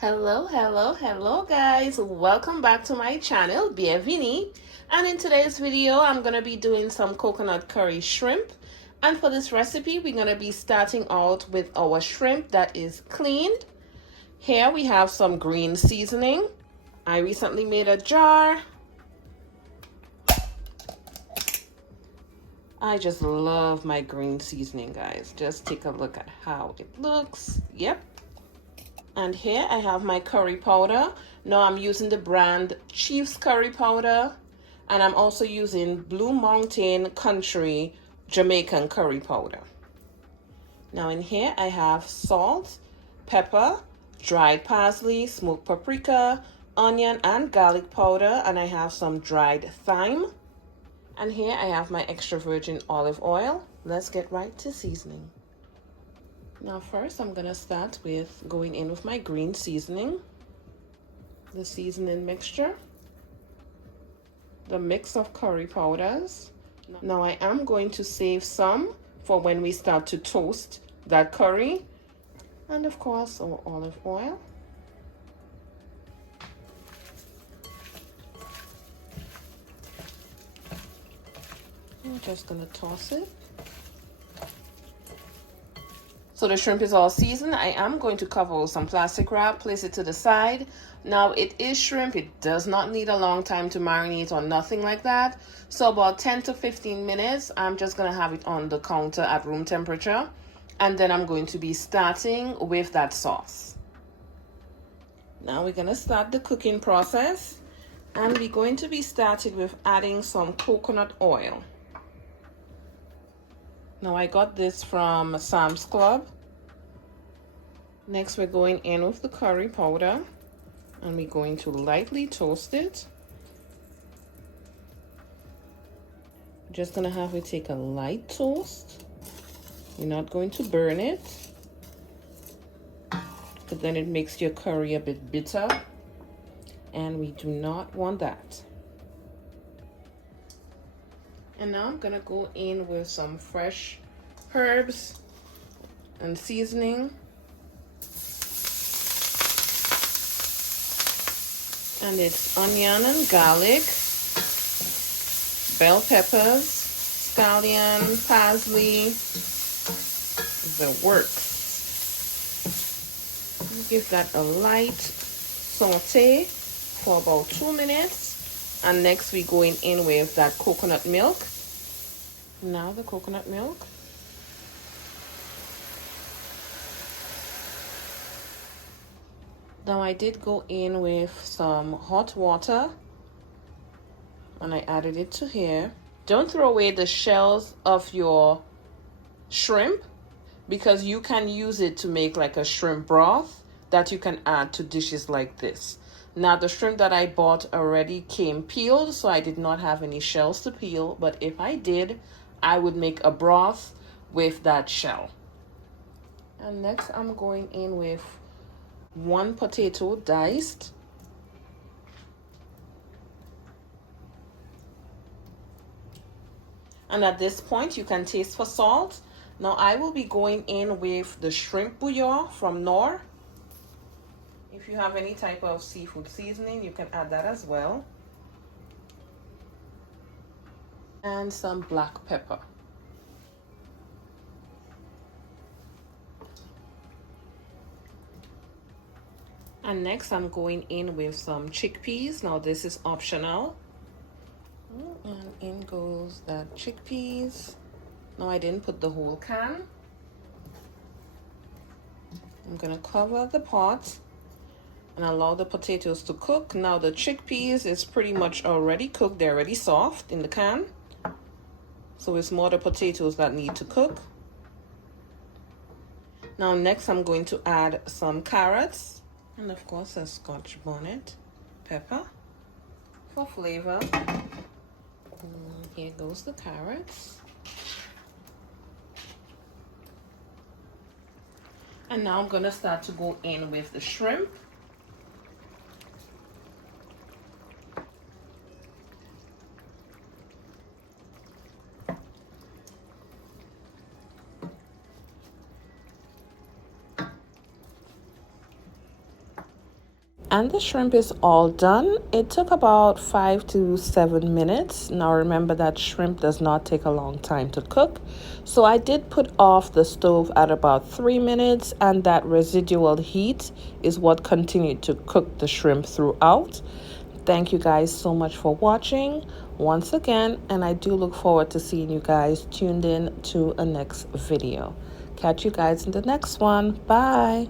Hello guys, welcome back to my channel. Bienvenue. And in today's video I'm going to be doing some coconut curry shrimp, and for this recipe we're going to be starting out with our shrimp that is cleaned. Here we have some green seasoning. I recently made a jar. I just love my green seasoning, guys. Just take a look at how it looks. Yep. And here I have my curry powder. Now I'm using the brand Chief's curry powder, and I'm also using Blue Mountain Country Jamaican curry powder. Now in here I have salt, pepper, dried parsley, smoked paprika, onion and garlic powder, and I have some dried thyme. And here I have my extra virgin olive oil. Let's get right to seasoning. Now first I'm gonna start with going in with my green seasoning, the seasoning mixture, the mix of curry powders. Now I am going to save some for when we start to toast that curry, and of course our olive oil. I'm just gonna toss it. So the shrimp is all seasoned. I am going to cover with some plastic wrap, place it to the side. Now it is shrimp. It does not need a long time to marinate or nothing like that. So about 10 to 15 minutes, I'm just gonna have it on the counter at room temperature. And then I'm going to be starting with that sauce. Now we're gonna start the cooking process. And we're going to be starting with adding some coconut oil. Now I got this from Sam's Club. Next we're going in with the curry powder, and we're going to lightly toast it. Just gonna have it take a light toast. You're not going to burn it, but then it makes your curry a bit bitter, and we do not want that. And now I'm gonna go in with some fresh herbs and seasoning. And it's onion and garlic, bell peppers, scallion, parsley, the works. Give that a light saute for about 2 minutes. And next we're going in with that coconut milk. Now the coconut milk. Now I did go in with some hot water, and I added it to here. Don't throw away the shells of your shrimp, because you can use it to make like a shrimp broth that you can add to dishes like this. Now the shrimp that I bought already came peeled, so I did not have any shells to peel, but if I did, I would make a broth with that shell. And next I'm going in with 1 potato diced. And at this point you can taste for salt. Now I will be going in with the shrimp bouillon from Knorr. If you have any type of seafood seasoning, you can add that as well. And some black pepper. And next I'm going in with some chickpeas. Now this is optional. And in goes that chickpeas. Now I didn't put the whole can. I'm gonna cover the pot and allow the potatoes to cook. Now the chickpeas is pretty much already cooked. They're already soft in the can. So it's more the potatoes that need to cook. Now next I'm going to add some carrots, and of course a scotch bonnet pepper for flavor. And here goes the carrots. And now I'm gonna start to go in with the shrimp. And the shrimp is all done. It took about 5 to 7 minutes. Now remember that shrimp does not take a long time to cook. So I did put off the stove at about 3 minutes, and that residual heat is what continued to cook the shrimp throughout. Thank you guys so much for watching once again, and I do look forward to seeing you guys tuned in to a next video. Catch you guys in the next one. Bye.